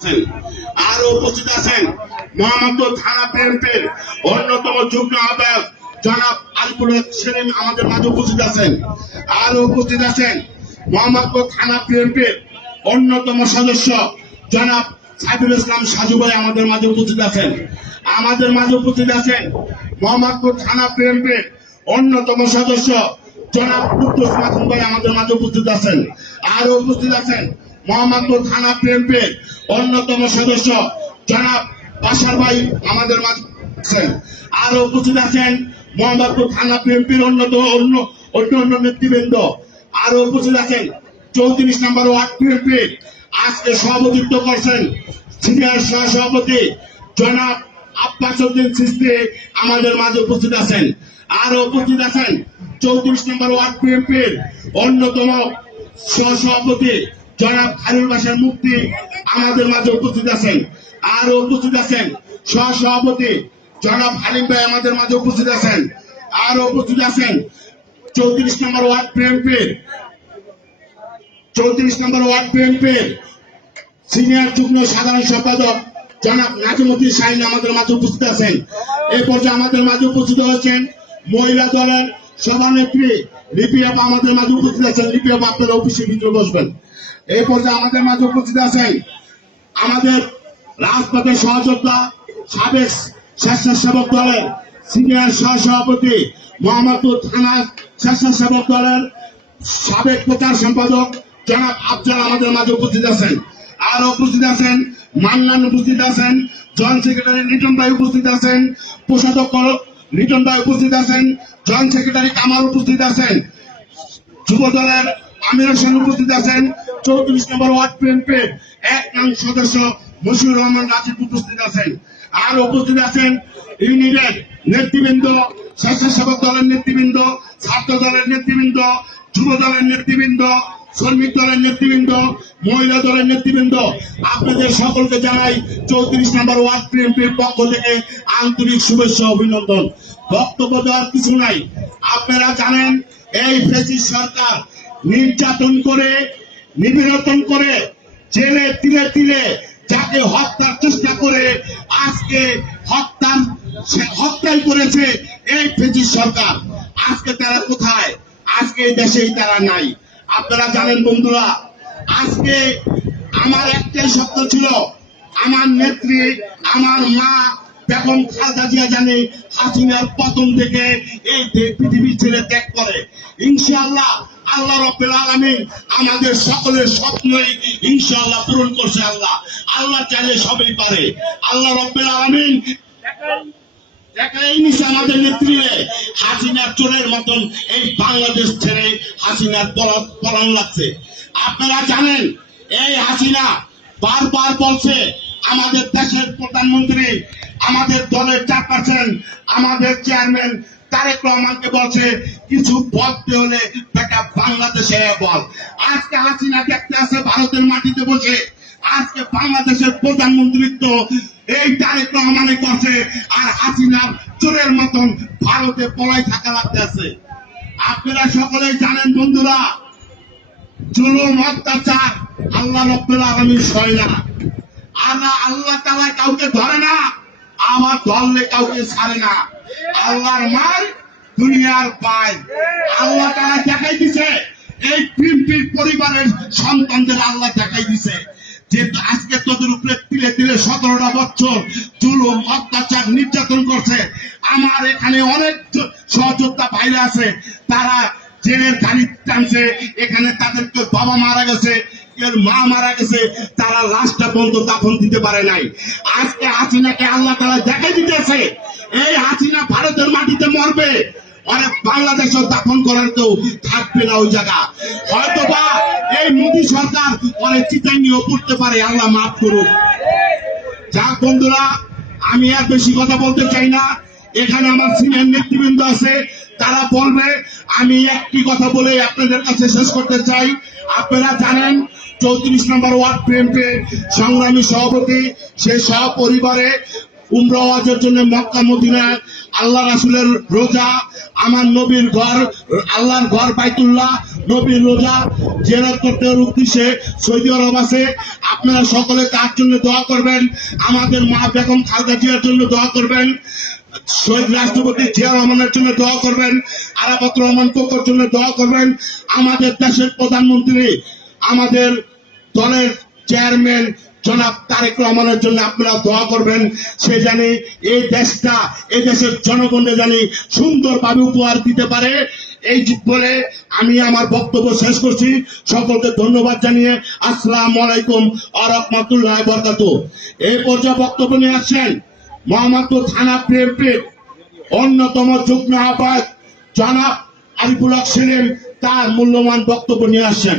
আরো উপস্থিত আছেন মোহাম্মদপুর থানা বিএনপির অন্যতম যুগ্ম আহ্বায়ক জনাব আলিকুল সেলিম আমাদের মাঝে উপস্থিত আছেন। আরো উপস্থিত আছেন মোহাম্মদপুর থানা বিএনপির অন্যতম সদস্য জনাব সাইফুল ইসলাম সাজু ভাই আমাদের মাঝে উপস্থিত আছেন। আমাদের মাঝে উপস্থিত আছেন মোহাম্মদপুর থানা বিএনপির অন্যতম সদস্য জনাব কুদ্দুস মাসুম ভাই আমাদের মাঝে উপস্থিত আছেন। আরো উপস্থিত আছেন মোহাম্মদপুর থানা বিএনপির অন্যতম সদস্য জনাব বাশার ভাই আমাদের মাঝে আছেন। আরো উপস্থিত আছেন মোহাম্মদপুর থানা বিএনপির অন্য নেতৃবৃন্দ। আরো উপস্থিত আছেন 34 নম্বর ওয়ার্ড বিএনপি আজকে সভাপতিত্ব করছেন সিনিয়র সহসভাপতি জনাব আব্বাস উদ্দিন চিশতি আমাদের মাঝে উপস্থিত আছেন। আরো উপস্থিত আছেন 34 নম্বর ওয়ার্ড বিএনপির অন্যতম সহসভাপতি জনাব খালিল বাসার মুফতি আমাদের মাঝে উপস্থিত আছেন। আরো উপস্থিত আছেন সহসভাপতি জনাব হালিম ভাই আমাদের মাঝে উপস্থিত আছেন। আরো উপস্থিত আছেন 34 নম্বর ওয়ার্ড বিএনপির সিনিয়র যুগ্ম সাধারণ সম্পাদক জনাব নাজিমুদ্দিন শাহিন আমাদের মাঝে উপস্থিত আছেন। এই পর্যায়ে আমাদের মাঝে উপস্থিত হয়েছেন মহিলা দলের সভানেত্রী লিপি আপা আমাদের মাঝে উপস্থিত আছেন। লিপি আপা আপনারা অফিসের ভিতরে বসবেন। এই পর্যায়ে আমাদের মাঝে উপস্থিত আছেন আমাদের রাজপথের সহযোদ্ধা সাবেক স্বেচ্ছাসেবক দলের সিনিয়র সহসভাপতি মোহাম্মদপুর থানা স্বেচ্ছাসেবক দলের সাবেক প্রচার সম্পাদক জনাব আফজাল আমাদের মাঝে উপস্থিত আছেন। আরো উপস্থিত আছেন মান্নান উপস্থিত আছেন, জয়েন্ট সেক্রেটারি লিটন ভাই উপস্থিত আছেন, কোষাধ্যক্ষ লিটন ভাই উপস্থিত আছেন, জয়েন্ট সেক্রেটারি কামাল উপস্থিত আছেন, যুব দলের আমির হোসেন উপস্থিত আছেন, 34 নম্বর ওয়ার্ড বিএনপির 1 নং সদস্য মশিউর রহমান রাজীব উপস্থিত আছেন। আর উপস্থিত আছেন ইউনিটের নেতৃবৃন্দ, স্বেচ্ছাসেবক দলের নেতৃবৃন্দ, ছাত্র দলের নেতৃবৃন্দ, যুব দলের নেতৃবৃন্দ, শ্রমিক দলের নেতৃবৃন্দ, মহিলা দলের নেতৃবৃন্দ। আপনাদের সকলকে জানাই 34 নম্বর ওয়ার্ড বিএনপির পক্ষ থেকে আন্তরিক শুভেচ্ছা অভিনন্দন। বক্তব্য দেওয়ার কিছু নাই। আপনারা জানেন এই ফ্যাসিস্ট সরকার নির্যাতন করে, নিপীড়ন করে, জেলে তিলে তিলে যাকে হত্যার চেষ্টা করে আজকে হত্যাই করেছে এই ফ্যাসিস্ট সরকার। আজকে তারা কোথায়? আজকে দেশেই তারা নাই। আপনারা জানেন বন্ধুরা, আজকে আমার একটাই স্বপ্ন ছিল, আমার নেত্রী, আমার মা বেগম খালেদা জিয়া জানে হাসিনার পতন থেকে এই পৃথিবী ছেড়ে ত্যাগ করে। ইনশাআল্লাহ আল্লাহ রাব্বুল আলামিন আমাদের সকলের স্বপ্নই ইনশাআল্লাহ পূরণ করছে। আল্লাহ চাইলে সবই পারে। আল্লাহ রাব্বুল আলামিন দেখাই নিছে আমাদের নেত্রী হাসিনার চোরের মতন এই বাংলাদেশ ছেড়ে হাসিনার পলায়ন লাগছে। আপনারা জানেন এই হাসিনা বারবার বলছে আমাদের দেশের প্রধানমন্ত্রী, আমাদের দলের চেয়ারপারসন, আমাদের চেয়ারম্যান তারেক রহমানকে বলছে কিছু বলতে হলে বেটা বাংলাদেশে বল। আজকে হাসিনা দেখতে আছে ভারতের মাটিতে বসে। আজকে বাংলাদেশের প্রধানমন্ত্রিত্ব এই তারেক রহমানে করছে, আর হাসিনার চোরের মতন ভারতে পলাই থাকা লাগতেছে। আপনারা সকলেই জানেন বন্ধুরা, জুলুম অত্যাচার আল্লাহ রাব্বুল আলামিন সয় না। আল্লাহ তাআলা কাউকে ধরে না, আমার ধরলে কাউকে ছাড়ে না। আল্লাহর মার দুনিয়ার পায়। আল্লাহ তাআলা দেখাই দিছে এই বিএনপির পরিবারের সন্তানদের আল্লাহ দেখাই দিছে যে আজকে তোদের উপরে তিলে তিলে 17টা বছর জুলুম অত্যাচার নির্যাতন করছে। আমার এখানে অনেক সহযোদ্ধা ভাইরা আছে, তারা জেলের গাড়ি টানছে, এখানে তাদের কেউ বাবা মারা গেছে, কেউ মা মারা গেছে, তারা লাশটা পর্যন্ত দাফন দিতে পারে নাই। আজকে হাসিনাকে আল্লাহ তাআলা দেখাই দিতেছে এই হাসিনা ভারতের মাটিতে মরবে, অনেক বাংলাদেশও দাফন করার কেউ থাকবে না ওই জায়গা। হয়তো বা এই মোদী সরকার অনেক চিতাই নিয়েও পড়তে পারে, আল্লাহ মাফ করুক। যাক বন্ধুরা, আমি আর বেশি কথা বলতে চাই না। এখানে আমার সিনিয়র নেতৃবৃন্দ আছে, তারা বলবে। আমি একটি কথা বলে আপনাদের কাছে শেষ করতে চাই। আপনারা জানেন 34 নম্বর ওয়ার্ড বিএনপির সংগ্রামী সভাপতি, সেই সহপরিবারে উমরা হজের জন্য মক্কা মদিনায়, আল্লাহ রাসূলের রোজা, আমার নবীর ঘর, আল্লাহর ঘর বাইতুল্লাহ, নবীর রোজা জিয়ারত করতে উদ্দেশ্যে সৌদি আরব আছে। আপনারা সকলে তার জন্য দোয়া করবেন, আমাদের মা বেগম খালেদা জিয়ার জন্য দোয়া করবেন, শহীদ রাষ্ট্রপতি জিয়া রহমানের জন্য দোয়া করবেন, আরাফাত রহমান কোকোর জন্য দোয়া করবেন, আমাদের দেশের প্রধানমন্ত্রী, আমাদের দলের চেয়ারম্যান জনাব তারেক রহমানের জন্য আপনারা দোয়া করবেন। সে জানি এই দেশটা, এই দেশের জনগণকে জানি সুন্দরভাবে উপহার দিতে পারে। এই বলে আমি আমার বক্তব্য শেষ করছি। সকলকে ধন্যবাদ জানিয়ে আসসালামু আলাইকুম ওয়া রাহমাতুল্লাহি ওয়া বারাকাতুহু। এই পর্যায়ে বক্তব্য নিয়ে আসছেন মোহাম্মদপুর থানা বিএনপির অন্যতম যুগ্ম আহ্বায়ক জনাব আরিফুল হক সেলিম, তার মূল্যবান বক্তব্য নিয়ে আসছেন।